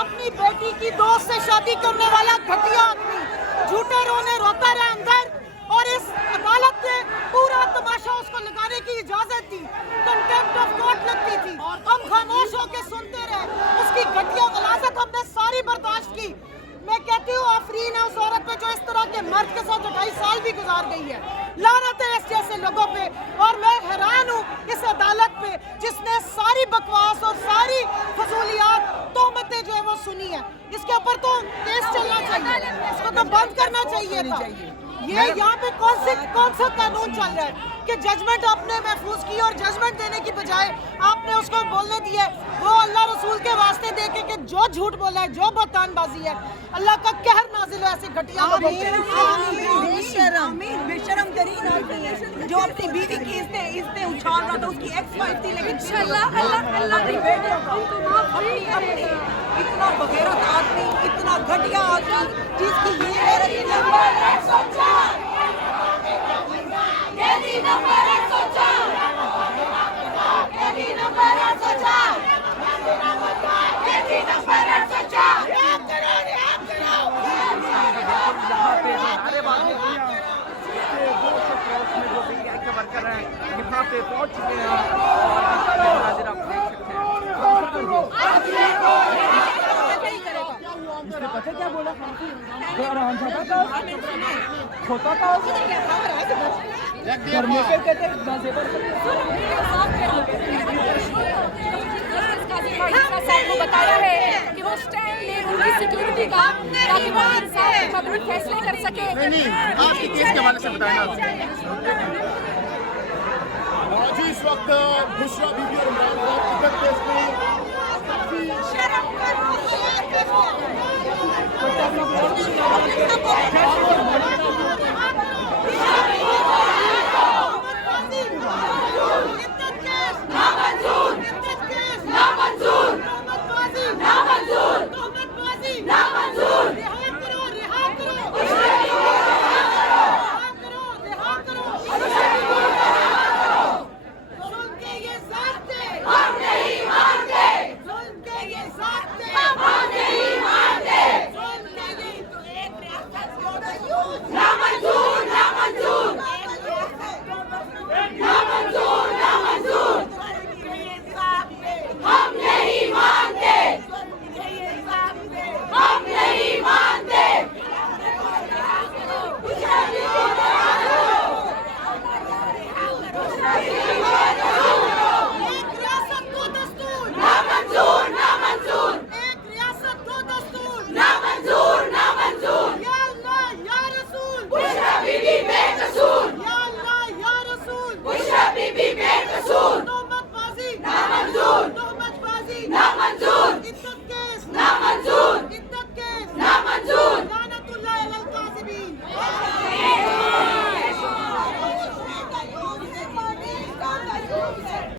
अपनी बेटी की दोस्त से शादी करने वाला घटिया आदमी झूठे रोने रोता रहा अंदर, और इस अदालत ने पूरा तमाशा उसको लगाने की इजाजत दी, कंटेम्प्ट ऑफ कोर्ट लगती थी, हम खामोश होकर सुनते रहे। उसकी घटिया गलाजत हमने सारी बर्दाश्त की। मैं कहती हूँ आफरीन है उस औरत पे जो इस तरह के मर्द के साथ 28 साल भी गुजार गई है। लानत है इस जैसे लोगों पे, और मैं हैरान हूँ इस अदालत पे जिसने सारी बकवास और सारी फजूलियात तोहमतें जो है वो सुनी है। इसके ऊपर तो केस चलना चाहिए, इसको तो बंद करना चाहिए था। ये यहाँ पे कौन सा कानून चल रहा है कि जजमेंट आपने महफूज की और जजमेंट देने की बजाय आपने उसको बोलने दिया वो अल्लाह रसूल के वास्ते देके कि जो झूठ बोला है, जो बहतानबाजी है, अल्लाह का कहर नाजिल हो ऐसे घटिया लोगों पे। बेशरम तरीन आदमी है जो अपनी बीवी की इज्जतें उछाल रहा था, उसकी एक्स वाइफ थी, लेकिन इतना बगैरत आदमी, इतना घटिया आदमी जिसकी ये यहाँ पे पहुँच चुके हैं और हाजिर आप देख सकते हैं। इसने पता क्या बोला? छोटा था घर में कहते को बताया है कि वो स्टैंड ले उनकी सिक्योरिटी का ताकि वो इंसाफ फैसले कर सके। आपके केस के हवाले से बताना। इस वक्त बुशरा बीबी और इमरान खान टिकट केस में शर्म बीबी